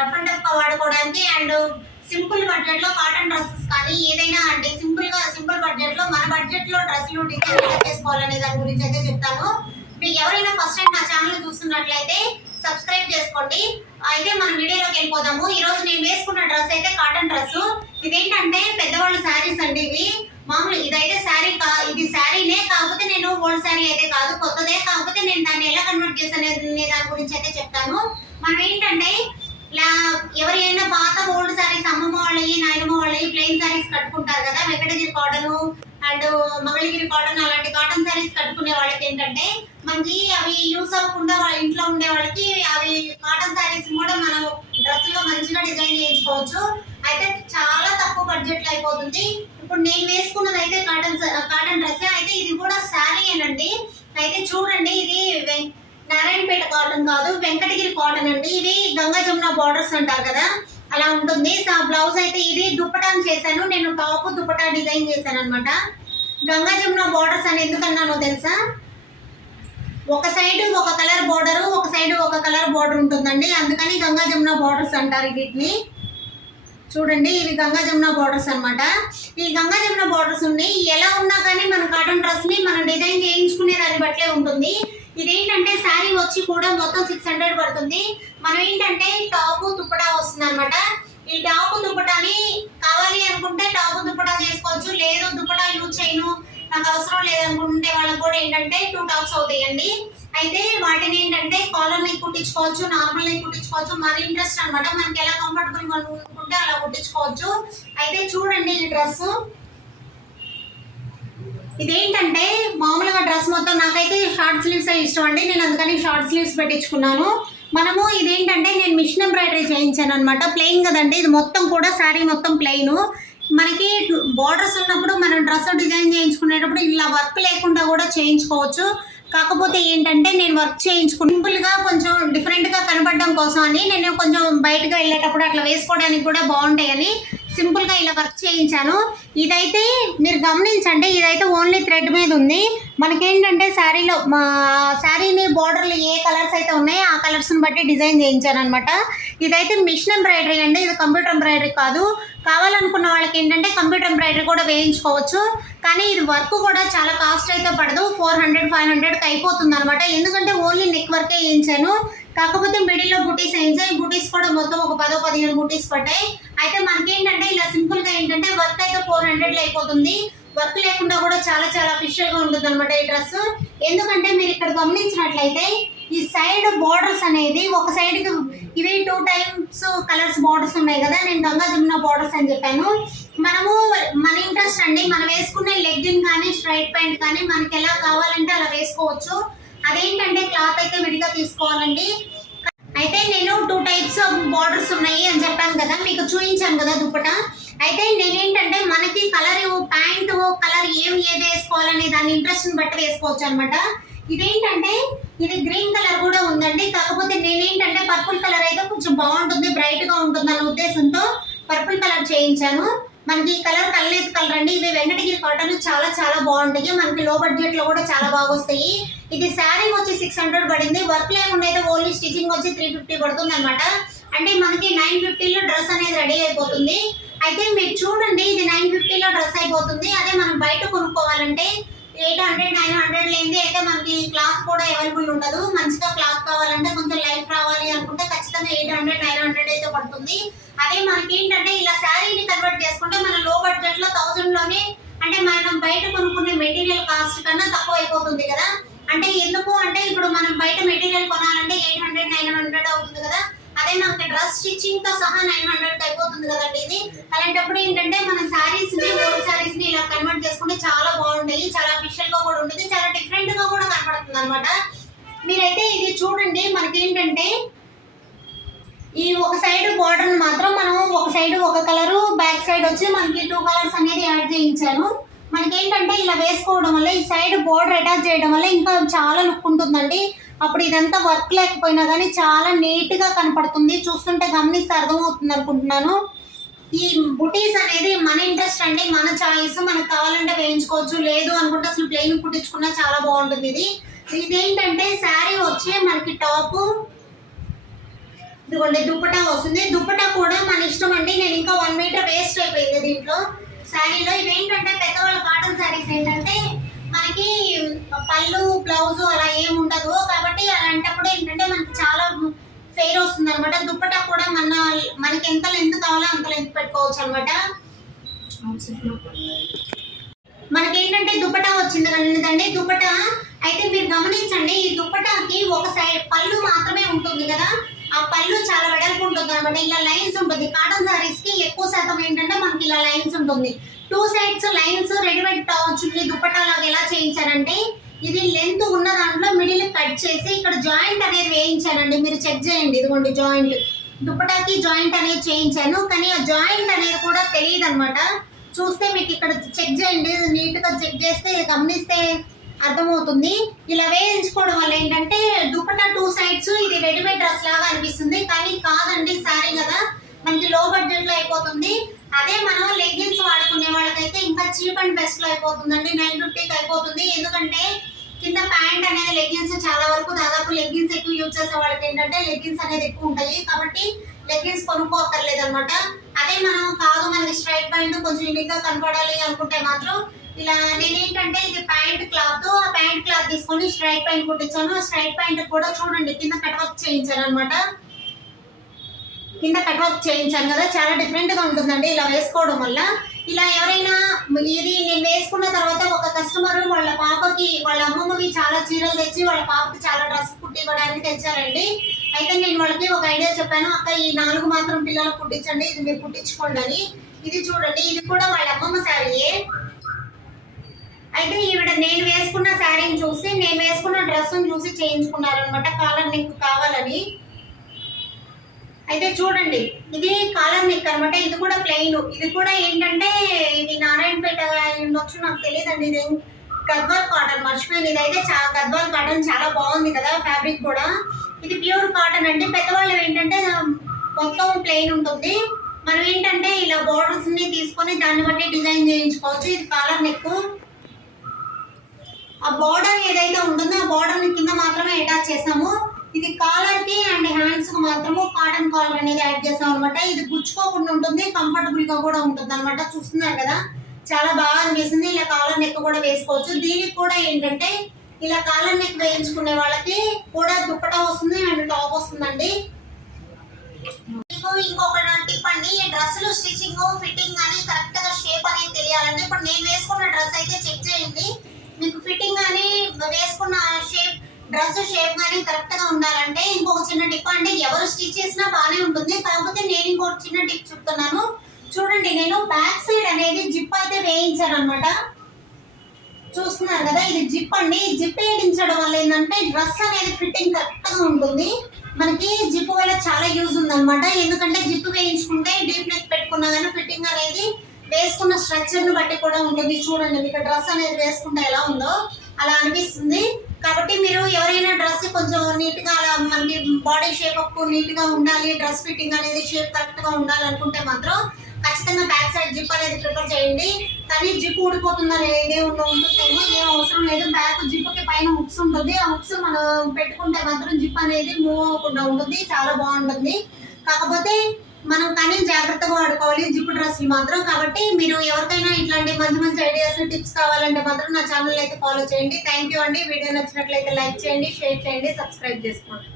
Rough and tough గా వాడుకోవడానికి and simple budget లో కాటన్ డ్రెస్సెస్ కానీ ఏదైనా అంటే సింపుల్ బడ్జెట్ లో మన బడ్జెట్ లో డ్రెస్సులు డిజైన్ ఎలా చేసుకోవాలనే దాని గురించి అయితే చెప్తాను. మీకు ఎవరైనా ఫస్ట్ టైం నా ఛానల్ చూస్తున్నట్లయితే సబ్స్క్రైబ్ చేసుకోండి. అయితే మన వీడియోలోకి వెళ్ళిపోదాము. ఈ రోజు నేను వేసుకున్న డ్రెస్ అయితే కాటన్ డ్రెస్. ఇదేంటంటే పెద్దవాళ్ళ శారీస్ అండి ఇవి. మామూలు ఇదైతే ఇది శారీనే, కాకపోతే నేను ఓల్డ్ శారీ అయితే కాదు, కొత్తదే. కాకపోతే నేను దాన్ని ఎలా కన్వర్ట్ చేశాను దాని గురించి అయితే చెప్తాను. మనం ఏంటంటే ఎవరైనా పాత ఓల్డ్ శారీస్ అమ్మమ్మ వాళ్ళవి నాయనమ్మ వాళ్ళవి ప్లెయిన్ శారీస్ కట్టుకుంటారు కదా, Venkatagiri cotton and Mangalagiri cotton అలాంటి కాటన్ శారీస్ కట్టుకునే వాళ్ళకి ఏంటంటే మనకి అవి యూస్ అవ్వకుండా వాళ్ళ ఇంట్లో ఉండే వాళ్ళకి అవి కాటన్ శారీస్ కూడా మనం డ్రెస్సులో మంచిగా డిజైన్ చేయించుకోవచ్చు. అయితే చాలా తక్కువ బడ్జెట్ లో అయిపోతుంది. ఇప్పుడు నేను వేసుకున్నది అయితే కాటన్ డ్రెస్. అయితే ఇది కూడా శారీ ఏనండి. అయితే చూడండి, ఇది నారాయణపేట కాటన్ కాదు, వెంకటగిరి కాటన్ అండి. ఇది గంగా జమున బార్డర్స్ అంటారు కదా, అలా ఉంటుంది. బ్లౌజ్ అయితే ఇది దుప్పటాని చేశాను నేను, టాప్ దుప్పటా డిజైన్ చేశాను అనమాట. గంగా జమున బార్డర్స్ అని ఎందుకన్నానో తెలుసా? ఒక సైడ్ ఒక కలర్ బోర్డర్, ఒక సైడ్ ఒక కలర్ బోర్డర్ ఉంటుందండి, అందుకని గంగా జమున బార్డర్స్ అంటారు వీటిని. చూడండి, ఇవి గంగా జమున బార్డర్స్ అనమాట. ఈ గంగా జమున బార్డర్స్ ఉన్నాయి. ఎలా ఉన్నా కానీ మన కాటన్ డ్రెస్ ని మనం డిజైన్ చేయించుకునే దాన్ని బట్లే ఉంటుంది. ఇదేంటంటే శారీ వచ్చి కూడా మొత్తం 600 పడుతుంది. మనం ఏంటంటే టాప్ దుప్పటా వస్తుంది అనమాట. ఈ టాప్ దుప్పటాని కావాలి అనుకుంటే టాప్ దుప్పటా చేసుకోవచ్చు, లేదు దుప్పటా యూజ్ చేయను నాకు అవసరం లేదనుకుంటే వాళ్ళకి కూడా ఏంటంటే 2 టాప్స్ అవుతాయండి. అయితే వాటిని ఏంటంటే కాలర్ నెక్ కుట్టించుకోవచ్చు, నార్మల్ నెక్ కుట్టించుకోవచ్చు, మన ఇంట్రెస్ట్ అనమాట. మనకి ఎలా కంఫర్టబుల్ అనుకుంటే అలా కుట్టించుకోవచ్చు. అయితే చూడండి, ఈ డ్రెస్ ఇదేంటంటే మామూలుగా డ్రెస్ మొత్తం నాకైతే షార్ట్ స్లీవ్స్ ఇష్టం అండి, నేను అందుకని షార్ట్ స్లీవ్స్ పెట్టించుకున్నాను. మనము ఇదేంటంటే నేను మిషన్ ఎంబ్రాయిడరీ చేయించాను అనమాట. ప్లెయిన్ కదండి ఇది మొత్తం కూడా, శారీ మొత్తం ప్లెయిన్. మనకి బార్డర్స్ ఉన్నప్పుడు మనం డ్రెస్ డిజైన్ చేయించుకునేటప్పుడు ఇలా వర్క్ లేకుండా కూడా చేయించుకోవచ్చు. కాకపోతే ఏంటంటే నేను వర్క్ సింపుల్గా కొంచెం డిఫరెంట్గా కనపడడం కోసం అని నేను కొంచెం బయటకు వెళ్ళేటప్పుడు అట్లా వేసుకోవడానికి కూడా బాగుంటాయని సింపుల్గా ఇలా వర్క్ చేయించాను. ఇదైతే మీరు గమనించండి, ఇదైతే ఓన్లీ థ్రెడ్ మీద ఉంది. మనకేంటంటే శారీని బార్డర్లు ఏ కలర్స్ అయితే ఉన్నాయో ఆ కలర్స్ని బట్టి డిజైన్ చేయించాను అనమాట. ఇదైతే మిషన్ ఎంబ్రాయిడరీ అండి, ఇది కంప్యూటర్ ఎంబ్రాయిడరీ కాదు. కావాలనుకున్న వాళ్ళకి ఏంటంటే కంప్యూటర్ ఎంబ్రాయిడరీ కూడా వేయించుకోవచ్చు. కానీ ఇది వర్క్ కూడా చాలా కాస్ట్ అయితే పడదు, 400-500కి అయిపోతుంది అనమాట. ఎందుకంటే ఓన్లీ నెక్ వర్కే వేయించాను. కాకపోతే మిడిల్లో బుటీస్ వేయించాయి. బుటీస్ కూడా మొత్తం ఒక 10-15 బుటీస్ పడ్డాయి. అయితే మనకేంటంటే ఇలా సింపుల్గా ఏంటంటే వర్క్ అయితే 400లో అయిపోతుంది. వర్క్ లేకుండా కూడా చాలా చాలా అఫిషియల్గా ఉంటుంది అనమాట ఈ డ్రెస్. ఎందుకంటే మీరు ఇక్కడ గమనించినట్లయితే ఈ సైడ్ బోర్డర్స్ అనేది ఒక సైడ్కి ఇవి 2 టైమ్స్ కలర్స్ బోర్డర్స్ ఉన్నాయి కదా, నేను గంగా జమున బోర్డర్స్ అని చెప్పాను. మనము మన ఇంట్రెస్ట్ అండి, మనం వేసుకునే లెగ్గిన్ కానీ స్ట్రైట్ ప్యాంట్ కానీ మనకి ఎలా కావాలంటే అలా వేసుకోవచ్చు. అదేంటంటే క్లాత్ అయితే విడిగా తీసుకోవాలండి. అయితే నేను 2 టైప్స్ ఆఫ్ బార్డర్స్ ఉన్నాయి అని చెప్పాను కదా, మీకు చూపించాను కదా దుప్పట. అయితే నేనేంటంటే మనకి కలర్ ప్యాంట్ కలర్ ఏది వేసుకోవాలనే దాని ఇంట్రెస్ట్ని బట్టి వేసుకోవచ్చు అనమాట. ఇదేంటంటే ఇది గ్రీన్ కలర్ కూడా ఉందండి, కాకపోతే నేనేంటంటే పర్పుల్ కలర్ అయితే కొంచెం బాగుంటుంది, బ్రైట్గా ఉంటుంది అనే ఉద్దేశంతో పర్పుల్ కలర్ చేయించాను. మనకి ఈ కలర్ కల్నేత్ కలర్ అండి. ఇవి వెంకటగిరి కాటన్ చాలా చాలా బాగుంటాయి, మనకి లో బడ్జెట్లో కూడా చాలా బాగా వస్తాయి. ఇది శారీ వచ్చి 600 పడింది. వర్క్ లేకుండా అయితే ఓన్లీ స్టిచింగ్ వచ్చి 350 పడుతుంది అనమాట. అంటే మనకి 950లో డ్రెస్ అనేది రెడీ అయిపోతుంది. అయితే మీరు చూడండి, ఇది 950లో డ్రెస్ అయిపోతుంది. అదే మనం బయట కొనుక్కోవాలంటే 800-900 లేనిది అయితే మనకి క్లాత్ కూడా అవైలబుల్ ఉండదు. మంచిగా క్లాత్ కావాలంటే కొంచెం లైఫ్ రావాలి అనుకుంటే ఖచ్చితంగా 800-900 అయితే పడుతుంది. అదే మనకి ఏంటంటే ఇలా శారీని కన్వర్ట్ చేసుకుంటే మన లో బడ్జెట్లో 1000లోనే, అంటే మనం బయట కొనుక్కునే మెటీరియల్ కాస్ట్ కన్నా తక్కువ అయిపోతుంది కదా. అంటే ఎందుకు అంటే ఇప్పుడు మనం బయట మెటీరియల్ కొనాలంటే 800-900 అవుతుంది కదా, అదే మనకి డ్రెస్ స్టిచ్చింగ్ తో సహా 900 అయిపోతుంది కదండి ఇది. అలాంటప్పుడు ఏంటంటే మన శారీస్ ని ఓల్డ్ శారీస్ ని ఇలా కన్వర్ట్ చేసుకుంటే చాలా బాగుంటాయి, చాలా అఫిషియల్ గా కూడా ఉంటుంది, చాలా డిఫరెంట్ గా కూడా కనపడుతుంది అనమాట. మీరైతే ఇది చూడండి, మనకి ఏంటంటే ఈ ఒక సైడ్ బార్డర్ మాత్రం మనం ఒక సైడ్ ఒక కలరు, బ్యాక్ సైడ్ వచ్చి మనకి 2 కలర్స్ అనేది యాడ్ చేయించాను. మనకేంటంటే ఇలా వేసుకోవడం వల్ల ఈ సైడ్ బోర్డర్ అటాచ్ చేయడం వల్ల ఇంకా చాలా లుక్ ఉంటుందండి. అప్పుడు ఇదంతా వర్క్ లేకపోయినా కానీ చాలా నీట్గా కనపడుతుంది. చూస్తుంటే గమనిస్తే అర్థమవుతుంది అనుకుంటున్నాను. ఈ బుటీస్ అనేది మన ఇంట్రెస్ట్ అండి, మన చాయిస్. మనకు కావాలంటే వేయించుకోవచ్చు, లేదు అనుకుంటే అసలు ప్లెయిన్ కుట్టించుకున్నా చాలా బాగుంటుంది. ఇదేంటంటే శారీ వచ్చి మనకి టాప్ ఇదిగోండి దుప్పటా వస్తుంది. దుప్పటా కూడా మన ఇష్టం అండి. నేను ఇంకా 1 మీటర్ వేస్ట్ అయిపోయింది దీంట్లో శారీలో. ఇవేంటంటే పెద్దవాళ్ళ కాటన్ శారీస్ ఏంటంటే మనకి పళ్ళు బ్లౌజ్ అలా ఏమి ఉండదు కాబట్టి అలాంటప్పుడు ఏంటంటే మనకి చాలా ఫెయిర్ వస్తుంది అనమాట. దుప్పటా కూడా మనకి ఎంత లెంత్ కావాలో అంత లెంత్ పెట్టుకోవచ్చు అనమాట. మనకేంటంటే దుప్పటా వచ్చింది కదండి. దుప్పటా అయితే మీరు గమనించండి, ఈ దుప్పటాకి ఒక సైడ్ పళ్ళు మాత్రమే ఉంటుంది కదా, ఆ పళ్ళు చాలా వెడల్పు ఉంటుంది అనమాట. ఇలా లైన్స్ ఉంటుంది. కాటన్ సారీస్ కి ఎక్కువ శాతం ఏంటంటే మనకి ఇలా లైన్స్ ఉంటుంది. 2 సైడ్స్ లైన్స్ రెడీమేడ్ చున్నీ దుప్పటా లాగా ఎలా చేయించానంటే, ఇది లెంత్ ఉన్న దాంట్లో మిడిల్ కట్ చేసి ఇక్కడ జాయింట్ అనేది వేయించానండి. మీరు చెక్ చేయండి, ఇదిగోండి జాయింట్, దుప్పటాకి జాయింట్ అనేది చేయించాను. కానీ ఆ జాయింట్ అనేది కూడా తెలియదు అనమాట. చూస్తే మీకు ఇక్కడ చెక్ చేయండి, నీట్ గా చెక్ చేస్తే గమనిస్తే అర్థమవుతుంది. ఇలా వేయించుకోవడం వల్ల ఏంటంటే దుప్పటా 2 సైడ్స్ ఇది రెడీమేడ్ డ్రెస్ లాగా అనిపిస్తుంది, కానీ కాదండి, సారీ కదా, మనకి లో బడ్జెట్ లో అయిపోతుంది. అదే మనం లెగ్గిన్స్ వాడుకునే వాళ్ళకైతే ఇంకా చీప్ అండ్ బెస్ట్ లో అయిపోతుందండి. 950కి అయిపోతుంది. ఎందుకంటే కింద ప్యాంట్ అనేది లెగ్గిన్స్ చాలా వరకు దాదాపు లెగ్గిన్స్ ఎక్కువ యూజ్ చేసే వాళ్ళకి ఏంటంటే లెగ్గిన్స్ అనేది ఎక్కువ ఉంటాయి కాబట్టి లెగ్గిన్స్ కొనుక్కోక్కర్లేదు అనమాట. అదే మనం కాదు మనకి స్ట్రైట్ ప్యాంట్ కొంచెం యూనిక్ గా కనపడాలి అనుకుంటే మాత్రం ఇలా నేనేంటంటే ఇది ప్యాంట్ క్లాత్, ఆ ప్యాంట్ క్లాత్ తీసుకొని స్ట్రైట్ ప్యాంట్ కుట్టించాను. ఆ స్ట్రైట్ ప్యాంట్ కూడా చూడండి కింద కట్ వర్క్ చేయించాను అనమాట. కింద కట్ వర్క్ చేయించాను కదా, చాలా డిఫరెంట్ గా ఉంటుందండి ఇలా వేసుకోవడం వల్ల. ఇలా ఎవరైనా ఇది నేను వేసుకున్న తర్వాత ఒక కస్టమర్ వాళ్ళ పాపకి వాళ్ళ అమ్మమ్మకి చాలా చీరలు తెచ్చి వాళ్ళ పాపకి చాలా డ్రెస్ కుట్టి ఇవ్వడానికి తెచ్చారండి. అయితే నేను వాళ్ళకి ఒక ఐడియా చెప్పాను, అక్క ఈ 4 మాత్రం పిల్లలకు కుట్టించండి, ఇది మీరు కుట్టించుకోండి అని. ఇది చూడండి, ఇది కూడా వాళ్ళ అమ్మమ్మ శారీయే. అయితే ఈవిడ నేను వేసుకున్న శారీని చూసి నేను వేసుకున్న డ్రెస్సును చూసి చేయించుకున్నారనమాట, కాలర్ నెక్ కావాలని. అయితే చూడండి, ఇది కాలర్ నెక్ అనమాట. ఇది కూడా ప్లెయిన్. ఇది కూడా ఏంటంటే ఇది నారాయణపేట ఉండొచ్చు, నాకు తెలియదండి. ఇది గద్వాల్ కాటన్, మర్చిపోయింది. ఇదైతే గద్వాల్ కాటన్ చాలా బాగుంది కదా ఫ్యాబ్రిక్ కూడా. ఇది ప్యూర్ కాటన్ అండి. పెద్దవాళ్ళు ఏంటంటే మొత్తం ప్లెయిన్ ఉంటుంది. మనం ఏంటంటే ఇలా బోర్డర్స్ ని తీసుకొని దాన్ని బట్టి డిజైన్ చేయించుకోవచ్చు. ఇది కాలర్ నెక్. ఆ బోర్డర్ ఏదైతే ఉంటుందో ఆ బోర్డర్ ని కింద మాత్రమే అటాచ్ చేసాము. ఇది కాలర్ కి అండ్ హ్యాండ్స్ కి మాత్రము కాటన్ కాలర్ అనేది యాడ్ చేసాం అనమాట. ఇది గుచ్చుకోకుండా ఉంటుంది, కంఫర్టబుల్ గా కూడా ఉంటుంది అనమాట. చూస్తున్నారు కదా, చాలా బాగా అనిపిస్తుంది. ఇలా కాలర్ నెక్ కూడా వేసుకోవచ్చు. దీనికి కూడా ఏంటంటే ఇలా కాలర్ నెక్ వేయించుకునే వాళ్ళకి కూడా దుప్పటా వస్తుంది అండ్ టాప్ వస్తుందండి. మీకు ఇంకొక టిప్ అండి, ఈ డ్రెస్సులు స్టిచ్చింగ్ ఫిట్టింగ్ అని కరెక్ట్ గా షేప్ అనేది తెలియాలంటే ఇప్పుడు నేను వేసుకున్న డ్రెస్ అయితే చెక్ చేయండి. మీకు ఫిట్టింగ్ అని వేసుకున్న షేప్ డ్రెస్ షేప్ కానీ కరెక్ట్ గా ఉండాలంటే ఇంకొక చిన్న టిప్ అండి, ఎవరు స్టిచ్ చేసినా బాగానే ఉంటుంది. కాకపోతే నేను ఇంకొక చిన్న టిప్ చెప్తున్నాను చూడండి. నేను బ్యాక్ సైడ్ అనేది జిప్ అయితే వేయించాను అనమాట. చూస్తున్నారు కదా, ఇది జిప్ అండి. జిప్ వేయించడం వల్ల ఏంటంటే డ్రెస్ అనేది ఫిట్టింగ్ కరెక్ట్ గా ఉంటుంది. మనకి జిప్ వల్ల చాలా యూజ్ ఉందన్నమాట. ఎందుకంటే జిప్ వేయించుకుంటే డీప్ నెక్ పెట్టుకున్నా కానీ ఫిట్టింగ్ అనేది వేసుకున్న స్ట్రక్చర్ ని బట్టి కూడా ఉంటుంది. చూడండి, మీకు డ్రెస్ అనేది వేసుకుంటే ఎలా ఉందో అలా అనిపిస్తుంది. కాబట్టి మీరు ఎవరైనా డ్రెస్ కొంచెం నీట్ గా అలా మనకి బాడీ షేప్ అప్ నీట్ గా ఉండాలి, డ్రెస్ ఫిట్టింగ్ అనేది షేప్ కరెక్ట్ గా ఉండాలి అనుకుంటే మాత్రం ఖచ్చితంగా బ్యాక్ సైడ్ జిప్ అనేది ప్రిఫర్ చేయండి. కానీ జిప్ ఊడిపోతుంది అనేది ఉంటుందేమో, ఏం అవసరం లేదు. బ్యాక్ జిప్ కి పైన హుక్స్ ఉంటుంది. ఆ హుక్స్ మనం పెట్టుకుంటే మాత్రం జిప్ అనేది మూవ్ అవ్వకుండా ఉంటుంది, చాలా బాగుంటుంది. కాకపోతే మనం కానీ జాగ్రత్తగా వాడుకోవాలి జిప్ డ్రెస్సులు మాత్రం. కాబట్టి మీరు ఎవరికైనా ఇట్లాంటి మంచి మంచి ఐడియాస్ టిప్స్ కావాలంటే మాత్రం నా ఛానల్ అయితే ఫాలో చేయండి. థ్యాంక్ యూ అండి. వీడియో నచ్చినట్లయితే లైక్ చేయండి, షేర్ చేయండి, సబ్స్క్రైబ్ చేసుకోండి.